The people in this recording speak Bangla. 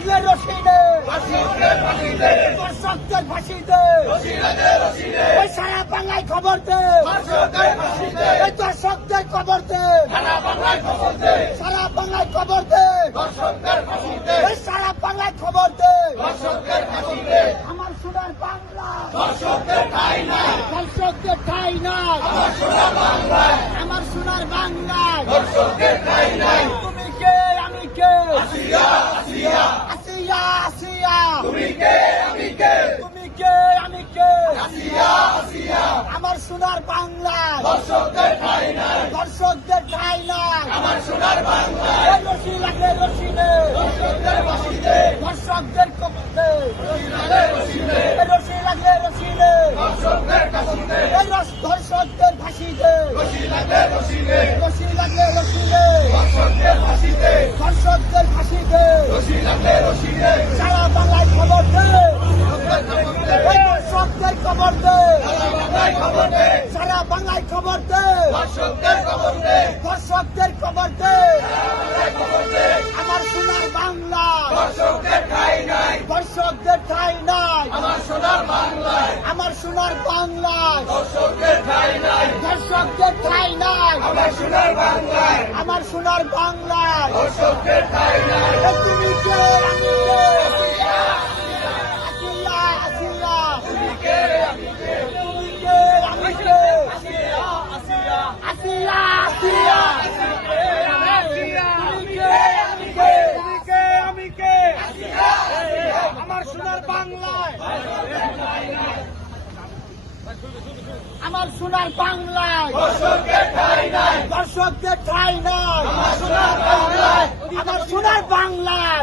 লাগলে রশি দে দর্শকদের ফাঁসি দে ওই সারা বাংলায় খবর দে। ওই দর্শকদের খবর দে। সারা বাংলায় খবর দে। ওই সারা বাংলায় খবর দে। আমার সোনার বাংলা। দর্শকদের ঠাই নাই। তুমি কে আমি কে আসিয়া আসিয়া তুমি কে আমি কে আমার সোনার বাংলা। দর্শকদের ঠাই নাই। আমার সোনার বাংলা। রশি লাগলে রশি দে। দর্শকদের রশি রশি দে। রস- দর্শকদের ফাঁসি দে। রশি লাগলে রশি দে। দর্শকদের ফাঁসি দে। সারা বাংলায় খবর দে এই দর্শকদের খবর দে সারা বাংলায় খবর দে। দর্শকদের খবর দে। আমার সোনার বাংলা। দর্শকদের ঠাই নাই। দর্শকদের ঠাই নাই। আমার সোনার বাংলায়। দর্শকদের ঠাই নাই। দর্শকদের ঠাই নাই। আমার সোনার বাংলায়। এ তুমি কে আমি কে আসিয়া আসিয়া তুমি কে আমি কে আসিয়া আসিয়া তুমি কে আমি কে আমার সোনার বাংলায় আমার সোনার বাংলায়। দর্শকদের ঠাই নাই। আমার সোনার বাংলায়।